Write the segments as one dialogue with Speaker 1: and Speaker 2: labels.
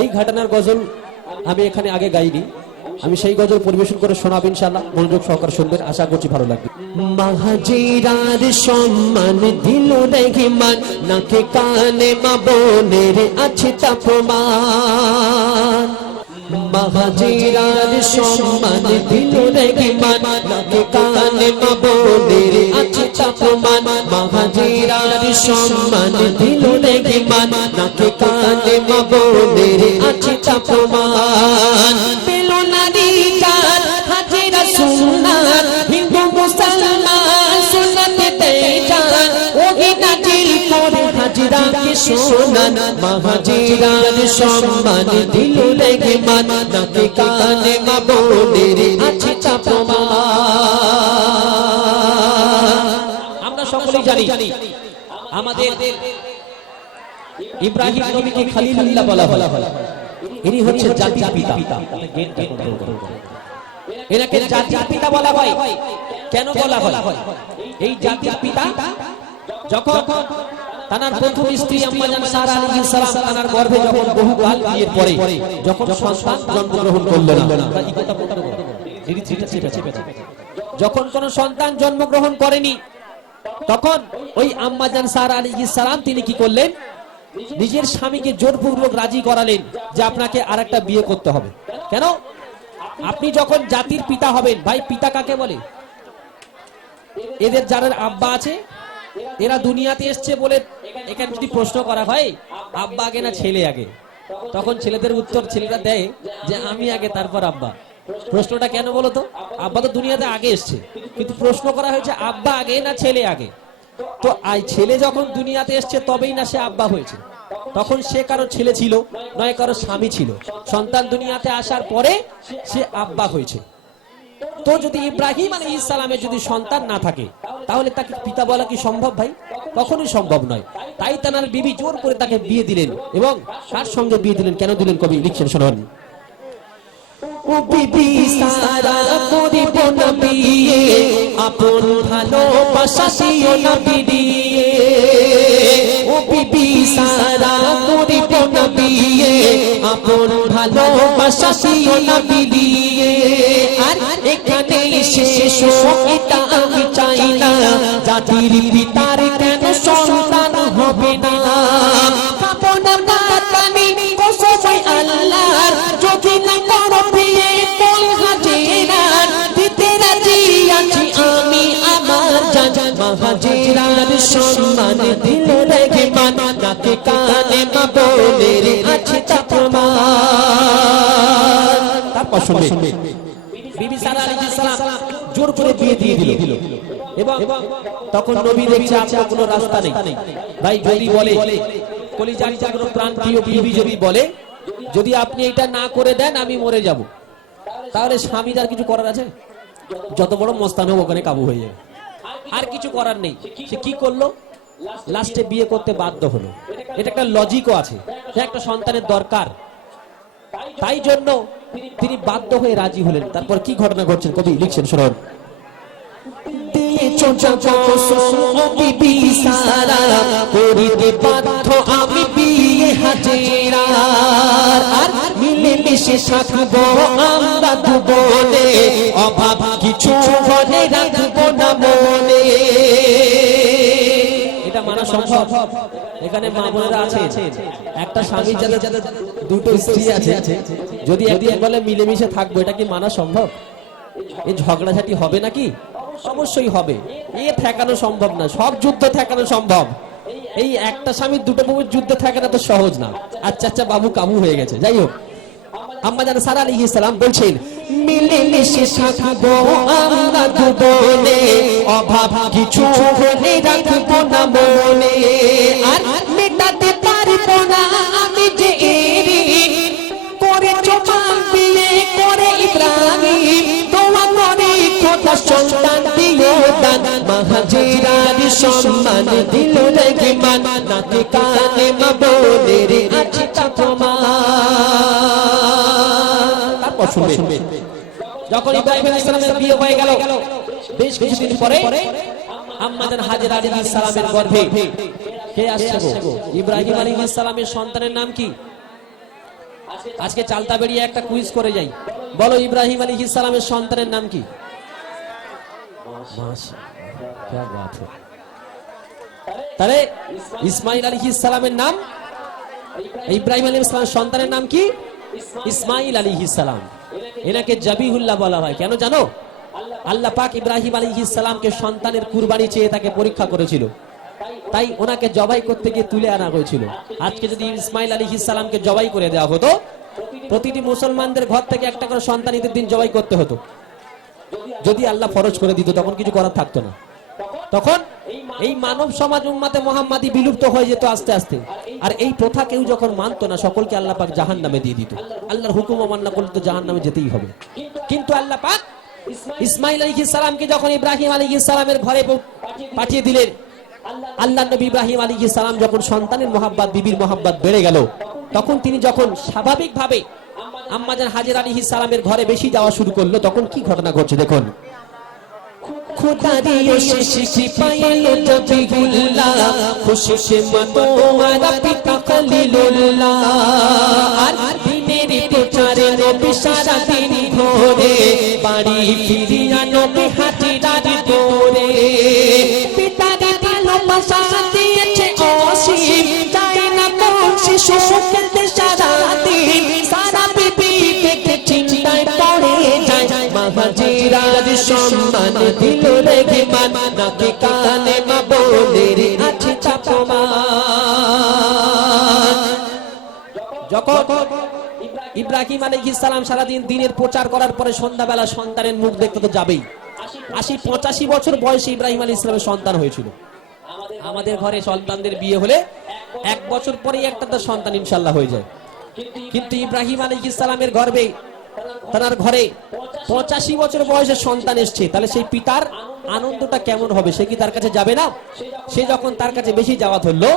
Speaker 1: এই ঘটনার গজল আমি এখানে আগে গাইনি। আমি সেই গজল পরিবেশন করে শোনাব ইনশাল্লাহ মনোযোগ সহকারে শুনবেন। আশা করছি ভালো লাগবে।
Speaker 2: মহাজিরার সম্মান দিল রেগে মান নাকে কানে মা বোনের আছে তাপমান মহাজিরার সম্মান দিল রেগে মান নাকে কানে মা বোনের আছে তাপমান মহাজিরার সম্মান দিল রেগে মান নাকে কানে মা বোনের তাপমান পেল নারী কার হাজিরা সুন্নাত হিন্দু মুসলমান সুন্নাতে দেয় জান। ওহি নাজিল করে হাজিরাকে শোনান মহাজিরার সম্মান দিল লেগে মান নাকে কানে মা বোনের আছে চাপমান
Speaker 1: আমরা সকলেই জানি আমাদের ইব্রাহিম নবীকে খালিলুল্লাহ বলা হয়। ইনি হচ্ছে জাতির পিতা। এনাকে জাতির পিতা বলা হয়। কেন বলা হয়? এই জাতির পিতা যখন তানার প্রথম স্ত্রী আম্মাজান সারা আলাইহিস সালাম তানার গর্ভে যখন বহুকাল বিয়ের পরে যখন সন্তান জন্মগ্রহণ করল না। যখন কোন সন্তান জন্মগ্রহণ করেনি তখন ওই আম্মাজান সারা আলাইহিস সালাম তিনি কি করলেন? নিজের স্বামীকে জোরপূর্বক রাজি করালেন যে আপনাকে আরেকটা বিয়ে করতে হবে। কেন? আপনি যখন জাতির পিতা হবেন, ভাই পিতা কাকে বলে? এদের যারা আব্বা আছে, এরা দুনিয়াতে এসছে বলে এখানে যদি প্রশ্ন করা হয়, আব্বা আগে না ছেলে আগে? তখন ছেলেদের উত্তর ছেলেরা দেয় যে আমি আগে, তারপর আব্বা। প্রশ্নটা কেন বলো তো? আব্বা তো দুনিয়াতে আগে এসছে। কিন্তু প্রশ্ন করা হয়েছে, আব্বা আগে না ছেলে আগে? তো আই ছেলে যখন দুনিয়াতে এসছে, তবেই না সে আব্বা হয়েছে। তখন সে কারও ছেলে ছিল, নয় কারও স্বামী ছিল। সন্তান দুনিয়াতে আসার পরে সে আব্বা হয়েছে। তো যদি ইব্রাহিম আলী ইসলামের যদি সন্তান না থাকে, তাহলে তাকে পিতা বলা কি সম্ভব ভাই? কখনোই সম্ভব নয়। তাই তানার বিবি জোর করে তাকে বিয়ে দিলেন এবং কার সঙ্গে বিয়ে দিলেন। কেন দিলেন কবি? লিখছেন, শোনান।
Speaker 2: ও বিবি সারা করিব না আপন ভালোবাসা দিও না ও বিবি সারা করিব না আপন ভালোবাসা দিও না আর এখানে শেষ এটা আমি চাই না, জাতির পিতার মহাজিরার সম্মান দিল রেগে মান নাকে কানে মা বোনের আছে তাপমান
Speaker 1: তারপর শুনবে বিবি সারা আলাইহিস সালাম জোর করে বিয়ে দিয়ে দিল। এবং তখন নবী দেখছে আপনার কোনো রাস্তা নেই। ভাই যদি বলে কলিজার কোনো প্রাণ প্রিয় বিবি যদি বলে যদি আপনি এটা না করে দেন আমি মরে যাব। তাহলে স্বামীর আর কিছু করার আছে? যত বড় মস্তান হোক ওখানে কাবু হয়ে যাবে। আর কিছু করার নেই। সে কি করল? লাস্টে বিয়ে করতে বাধ্য হলো। এটা একটা লজিকও আছে। একটা সন্তানের দরকার। তাই জন্য তিনি বাধ্য হয়ে রাজি হলেন। তারপর কি ঘটনা ঘটছেন কবি? লিখছেন
Speaker 2: হাজিরা। আর আমরা দুবনে অভাব কিছু না
Speaker 1: এটা মানা সম্ভব? এখানে মা বোনেরা আছে একটা স্বামী যাদের যাদের দুটো স্ত্রী আছে, যদি একদিন বলে মিলেমিশে থাকব, এটা কি মানা সম্ভব? এই ঝগড়াঝাটি হবে নাকি? অবশ্যই হবে। এ ঠেকানো সম্ভব না, সব যুদ্ধ ঠেকানো সম্ভব। এই একটা স্বামীর দুটো বউয়ের যুদ্ধ ঠেকানো তো সহজ না। আচ্ছা আচ্ছা বাবু কাবু হয়ে গেছে। যাই হোক। আম্মা জান সারা আলাইহিস সালাম বলছেন
Speaker 2: মিলে মিশে থাকব আমরা দুবনে, অভাব কিছু হলে রাখব না মনে। আর মেটাতে পারব না আমি যে করে চোপাল বিয়ে করে ইব্রাহিম। দোয়া করে খোদা সন্তান দিও দান। মহাজিরার সম্মান দিল রেগে মান নাতে কানে মা বোনের আছে চাপমান
Speaker 1: তারপর শুনবে। যখন ইব্রাহিম বিয়ে হয়ে গেল, বেশ কিছুদিন পরে হাজেরা গর্ভে কে আসছে ইব্রাহিম সন্তানের নাম কি? আজকে চালতা বেরিয়ে একটা কুইজ করে যাই। বলো, ইব্রাহিম সন্তানের নাম কি। তাহলে ইসমাইল আলী ইসলামের নাম, ইব্রাহিম আলী ইসলামের সন্তানের নাম কি? ইসমাইল আলী ইসলাম এনাকে জাবিহুল্লাহ বলা হয়। কেন জানো? আল্লাহ পাক ইব্রাহিম আলী ইসলামকে সন্তানের কুরবানি চেয়ে তাকে পরীক্ষা করেছিল। তাই ওনাকে জবাই করতে গিয়ে তুলে আনা হয়েছিল। আজকে যদি ইসমাইল আলী ইসলামকে জবাই করে দেওয়া হতো, প্রতিটি মুসলমানদের ঘর থেকে একটা করে সন্তান ঈদের দিন জবাই করতে হতো। যদি আল্লাহ ফরজ করে দিত, তখন কিছু করার থাকতো না। তখন এই মানব সমাজ উম্মাতে মোহাম্মদী বিলুপ্ত হয়ে যেত আস্তে আস্তে। আর এই প্রথা কেউ যখন মানতো না, সকলকে আল্লাহ পাক জাহান নামে দিয়ে দিত। আল্লাহর হুকুম অমান্য করলে তো জাহান নামে যেতেই হবে। কিন্তু আল্লাহ পাক ইসমাইল আলী সালামকে যখন ইব্রাহিম আলী সালামের ঘরে পাঠিয়ে দিলেন, আল্লাহ নবী ইব্রাহিম আলী সালাম যখন সন্তানের মোহাব্বত, বিবির মোহাব্বত বেড়ে গেল, তখন তিনি যখন স্বাভাবিকভাবে আম্মাজান হাজির আলী সালামের ঘরে বেশি যাওয়া শুরু করল, তখন কি ঘটনা ঘটছে দেখুন।
Speaker 2: खुदारी शिशि पायलो जबीहुल्लाह खुशी से मतोमारा पिता खलीलुल्लाह আর দিনের প্রচারে নবী সারা দিন ভোরে বাড়ি ফিরিয়া নবী হাজিরার দোরে দিল রেগে মান নাকি মা আছে
Speaker 1: ইব্রাহিম আলী ইসলাম সারাদিন দিনের প্রচার করার পরে সন্ধ্যাবেলা সন্তানের মুখ দেখতে তো যাবেই। আশি পঁচাশি বছর বয়সে ইব্রাহিম আলী ইসলামের সন্তান হয়েছিল। আমাদের ঘরে সন্তানদের বিয়ে হলে এক বছর পরেই একটা তার সন্তান ইনশাল্লাহ হয়ে যায়। কিন্তু ইব্রাহিম আলী ইসলামের গর্বে তার ঘরে পঁচাশি বছর বয়সে সন্তান এসছে। তাহলে সেই পিতার আনন্দটা কেমন হবে? সে কি তার কাছে যাবে না? সে যখন তার কাছে বেশি যাওয়া ধরলো,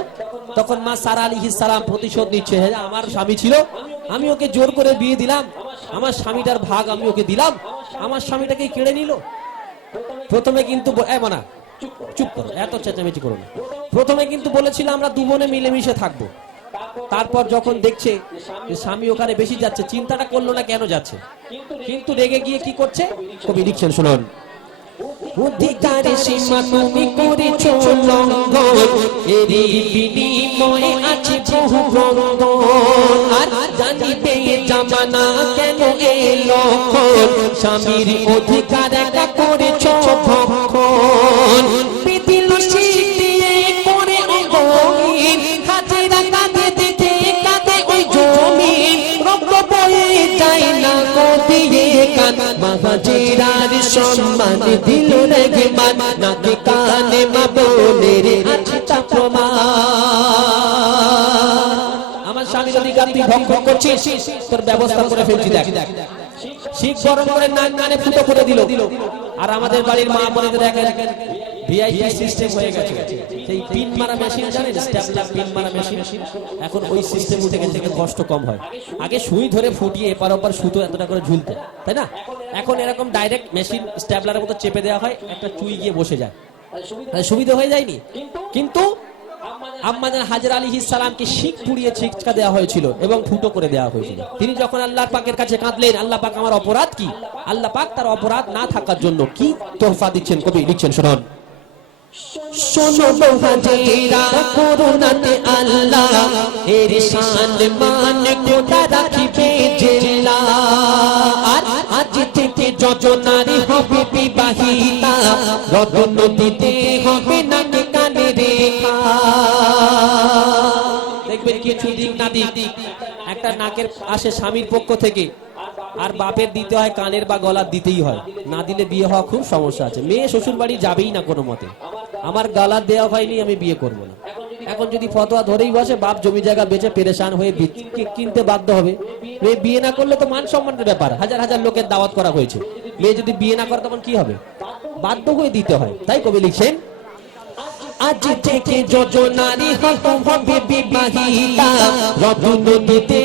Speaker 1: তখন মা সারা আলী সালাম প্রতিশোধ নিচ্ছে। হ্যাঁ আমার স্বামী ছিল, আমি ওকে জোর করে বিয়ে দিলাম। আমার স্বামীটার ভাগ আমি ওকে দিলাম। আমার স্বামীটাকে কেড়ে নিল? প্রথমে কিন্তু চুপ করো, এত চেঁচামেচি করো না। প্রথমে কিন্তু বলেছিল, আমরা দু বোনে মিলেমিশে থাকব। তারপর যখন দেখছে স্বামী ওখানে বেশি যাচ্ছে, চিন্তাটা করল না কেন যাচ্ছে? কিন্তু রেগে গিয়ে কি করছে? কবি লিখছেন, শুনুন।
Speaker 2: অধিকারে একা করেছ দিল রেগে মান, নাকি কানে
Speaker 1: আমার স্বামীর অধিকার করছিস, তোর ব্যবস্থা করে ফেলছি দেখ। শিখ গরম করে নাক কানে ফুটো করে দিল। আর আমাদের বাড়ির মা বোনেদের দেখেন ভিআইপি সিস্টেম হয়ে গেছে। সেই পিন মারা মেশিন, জানেন? স্ট্যাপলার পিন মারা মেশিন। এখন ওই সিস্টেম থেকে কষ্ট কম হয়। আগে সুই ধরে ফুটিয়ে এপার ওপার সুতো এতটা করে ঝুলতে, তাই না? এখন এরকম ডাইরেক্ট মেশিন স্ট্যাপলারের মতো চেপে দেওয়া হয়, একটা চুই গিয়ে বসে যায়। সুবিধা হয়ে যায়নি? কিন্তু আম্মাজান হাজার আলী সালামকে শিখ পুড়িয়ে শিক্ষা দেওয়া হয়েছিল এবং ফুটো করে দেওয়া হয়েছিল। তিনি যখন আল্লাহ পাকের কাছে কাঁদলেন, আল্লাহ পাক আমার অপরাধ কি? আল্লাহ পাক তার অপরাধ না থাকার জন্য কি তোহফা দিচ্ছেন কবি? লিখছেন শুনুন।
Speaker 2: শোনো হাজিরা করুণাতে আল্লাহ এর শান মান খোদা রাখিবে জেলা। আর আজ থেকে যত নারী হবে বিবাহিতা রতন নদীতে হবে না কানে রেখা।
Speaker 1: দেখবেন কিছু দিক না দিক একটা নাকের আসে স্বামীর পক্ষ থেকে। আর বাপের দিতে হয়, কানের বা গলার দিতেই হয়। না দিলে বিয়ে হওয়া খুব সমস্যা আছে। মেয়ে শ্বশুর বাড়ি যাবেই না কোনো মতে। আমার গালার দেওয়া হয়নি, আমি বিয়ে করব না। এখন যদি ফতোয়া ধরেই বসে, বাপ জমি জায়গা বেচে পেরেশান হয়ে কিনতে বাধ্য হবে। মেয়ে বিয়ে না করলে তো মান সম্মানের ব্যাপার। হাজার হাজার লোকের দাওয়াত করা হয়েছে। মেয়ে যদি বিয়ে না করে, তখন কি হবে? বাধ্য হয়ে দিতে হয়। তাই কবি লিখছেন,
Speaker 2: আজ থেকে যত নারী হবে বিবাহিতা রতন নদীতে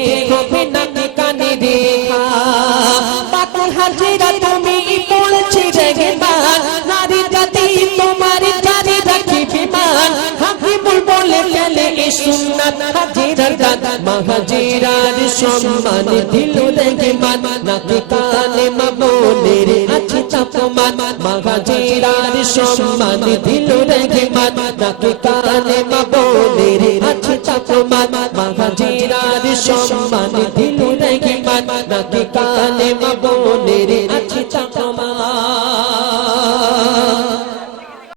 Speaker 2: সুন্নাত হাজিরার দান মাহাজিরার সম্মান দিল রেগে মান। নাকি কানে মা বোনের আছে তাপমান, মাহাজিরার সম্মান দিল রেগে মান। নাকি কানে